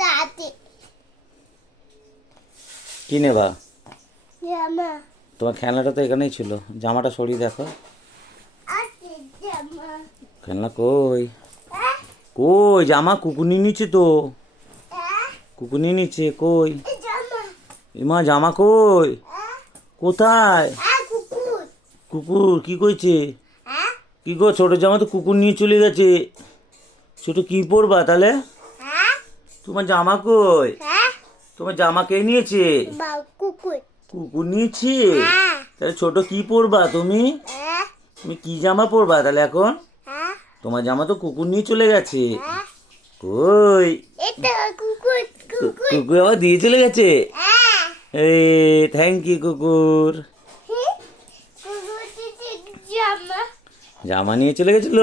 দাঁতে। কি নেবা? জামা। তোমার খেলনাটা তো এখানেই ছিল। জামাটা সরিয়ে দেখো। খেলনা কই? হ্যাঁ? কই? জামা কুকুর নিয়ে নিচ্ছে তো। হ্যাঁ? কুকুর নিয়ে নিচ্ছে কই? এই জামা। ইমা জামা কই? হ্যাঁ? কোথায়? কুকুর। কি কইছে? কি গো ছোট জামা তো কুকুর নিয়ে চলে গেছে। ছোট কি পরবা তাহলে? তোমার জামা কই? হ্যাঁ। তোমার জামা কে নিয়েছে? কুকুর। নিয়েছে? হ্যাঁ। তাহলে ছোট কি পরবা তুমি? হ্যাঁ। তুমি কি জামা পরবা তাহলে এখন? তোমার জামা তো কুকুর নিয়ে চলে গেছে। কই? কুকুর আবার দিয়ে চলে গেছে? এই থ্যাংক ইউ কুকুর। জামা নিয়ে চলে গেছিল?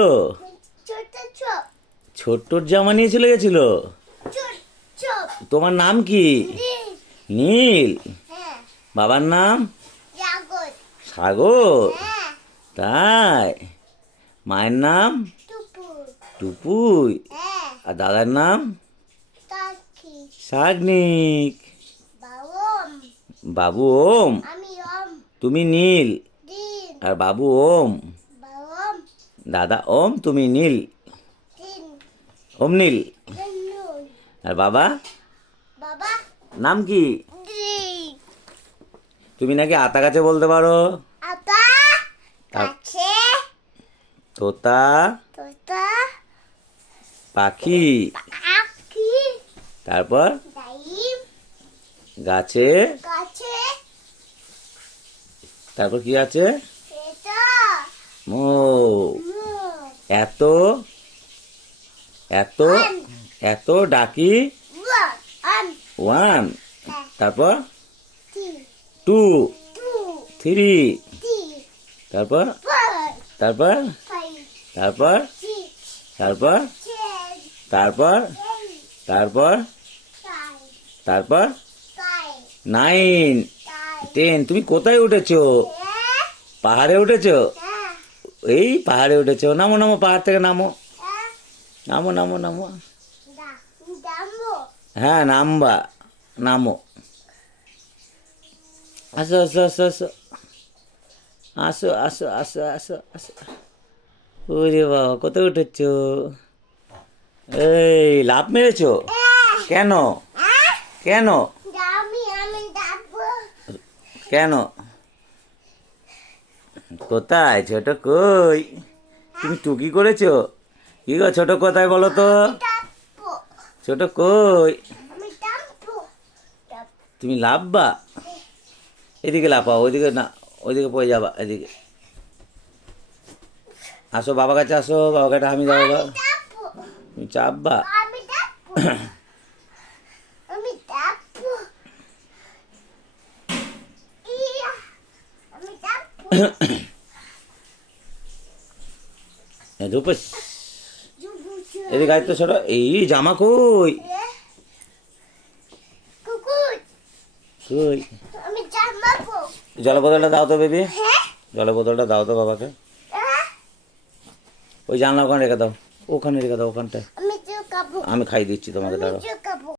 ছোট ছোট। ছোট্টর জামা নিয়ে চলে গেছিল? তোমার নাম কি? নীল। হ্যাঁ। বাবার নাম? সাগর। হ্যাঁ। তাই। মায়ের নাম? টুপুই। হ্যাঁ। আর দাদার নাম? বাবম বাবু ওম। তুমি নীল। আর বাবু ওম। দাদা ওম তুমি নীল। ওম নীল। আর বাবা? নাম কি? তুমি নাকি আতা গাছে বলতে পারো? তোতা। তোতা। পাখি। তারপর? গাছে। তারপর কি আছে? মু। এত। এত। এত ডাকি। ওয়ান তারপর টু থ্রি তারপর তারপর তারপর তারপর তারপর তারপর তারপর নাইন টেন তুমি কোথায় উঠেছো? পাহাড়ে উঠেছো? এই পাহাড়ে উঠেছো। নামো নামো পাহাড় থেকে নামো। নামো নামো নামো। হ্যাঁ নামবা। নামো আসো আসো আসো আসো আসো আসো আসো আসো আসো ওরে বাবা, কত উঠেছো? এই লাভ মেরেছো? কেন? কেন? কেন? কোথায়? ছোট কই? তুমি টুকি করেছ? কি গো, ছোট কোথায় বলো তো। ছোট কই? তুমি লাভবা? এদিকে লাফাও ওইদিকে না ওইদিকে পড়ে যাবা এদিকে। আসো বাবা কাছে আসো বাবা কাছে আমি যাব বা তুমি চাপবা? এদিকে গাড়ি তো ছোট এই জামা কই কুকুর কই জল বোতলটা দাও তো বেবি। হ্যাঁ? জল বোতলটা দাও তো বাবাকে। হ্যাঁ? ওই জানলা ওখানে রেখে দাও। ওখানে রেখে দাও ওখানটায়। আমি খাই দিচ্ছি তোমাকে দাঁড়াও।